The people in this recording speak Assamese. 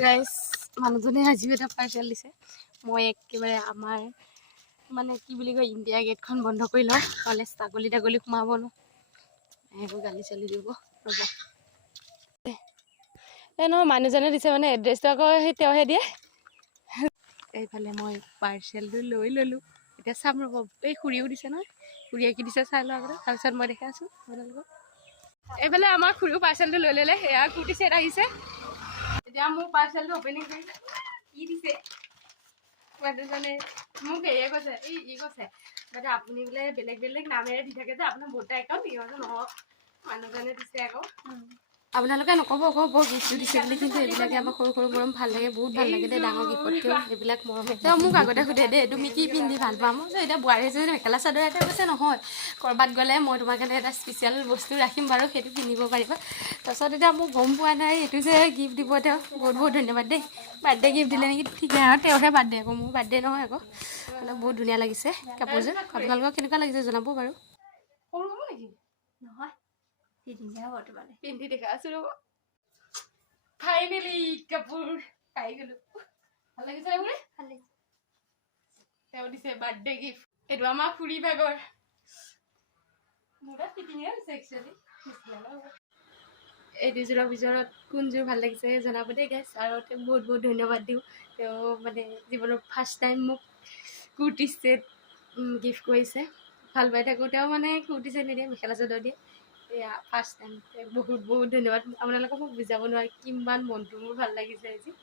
গাইজ মানুহজনে আজিও এটা পাৰ্চেল দিছে। মই একেবাৰে আমাৰ মানে কি বুলি কয় ইণ্ডিয়া গেটখন বন্ধ কৰি লওঁ, নহ'লে ছাগলী তাগলী সোমাব ন, সেইবোৰ গালি চালি দিব। ৰ'ব এই নহয় মানুহজনে দিছে মানে এড্ৰেছটো আকৌ সেই তেওঁহে দিয়ে। এইফালে মই পাৰ্চেলটো লৈ ল'লোঁ, এতিয়া চাম ৰ'ব। এই খুৰীও দিছে নহয়, খুৰীয়ে কি দিছে চাই লওঁ আগতে, তাৰপিছত মই দেখাই আছোঁ আপোনালোকক। এইফালে আমাৰ খুৰীও পাৰ্চেলটো লৈ ল'লে, সেয়া কুৰ্তি ছেট আহিছে। এতিয়া মোৰ পাৰ্চেলটো অপেনিং কৰি কি দিছে মানুহজনে মোক হেৰিয়ে কৈছে, ই কৈছে মানে আপুনি বোলে বেলেগ বেলেগ নামেৰে দি থাকে যে আপোনাৰ ভোটাৰ একাউণ্ট নহয়, মানুহজনে দিছে আকৌ। আপোনালোকে নক'ব আকৌ বৰ গিফ্টটো দিছে বুলি, কিন্তু এইবিলাকে আমাৰ সৰু সৰু মৰম ভাল লাগে, বহুত ভাল লাগে দেই। ডাঙৰ গিফ্টতকেও এইবিলাক মৰম। তেওঁ মোক আগতে সোধে দেই তুমি কি পিন্ধি ভাল পাম, মই এতিয়া বোৱাৰী হৈছে যদি মেখেলা চাদৰ এটা কৈছে নহয়, ক'ৰবাত গ'লে মই তোমাৰ কাৰণে এটা স্পেচিয়েল বস্তু ৰাখিম বাৰু, সেইটো পিন্ধিব পাৰিবা। তাৰপিছত এতিয়া মোক গম পোৱা নাই এইটো যে গিফ্ট দিব তেওঁ, বহুত বহুত ধন্যবাদ দেই। বাৰ্থডে গিফ্ট দিলে নেকি ঠিক নাই, আৰু তেওঁহে বাৰ্থডে আকৌ, মোৰ বাৰ্থডে নহয় আকৌ। বহুত ধুনীয়া লাগিছে কাপোৰযোৰ, আপোনালোকক কেনেকুৱা লাগিছে জনাব বাৰু। সৰু হ'ব নেকি? নহয় পিন্ধি দেখা আছো ৰ'ব। ফাইনেলি কাপোৰ পাই গ'লো। ভাল লাগিছে নে? ভাল লাগিছে। তেওঁ দিছে বাৰ্থডে গিফ্ট, এইটো আমাৰ খুৰী ভাগৰ। মোৰ তাত ফিটিঙে হৈছে একচুৱেলি। এই দুযোৰৰ ভিতৰত কোনযোৰ ভাল লাগিছে জনাব দেই গাইছ। আৰু তেওঁক বহুত বহুত ধন্যবাদ দিওঁ, তেওঁ মানে জীৱনৰ ফাৰ্ষ্ট টাইম মোক কুৰ্তি ছেট গিফ্ট কৰিছে। ভাল পাই থাকোঁ, তেওঁ মানে কুৰ্তি ছেট নিদিয়ে, মেখেলা চাদৰ দিয়ে। এয়া ফাৰ্ষ্ট টাইম, বহুত বহুত ধন্যবাদ। আপোনালোকক মোক বুজাব নোৱাৰে কিমান মনটো মোৰ ভাল লাগিছে আজি।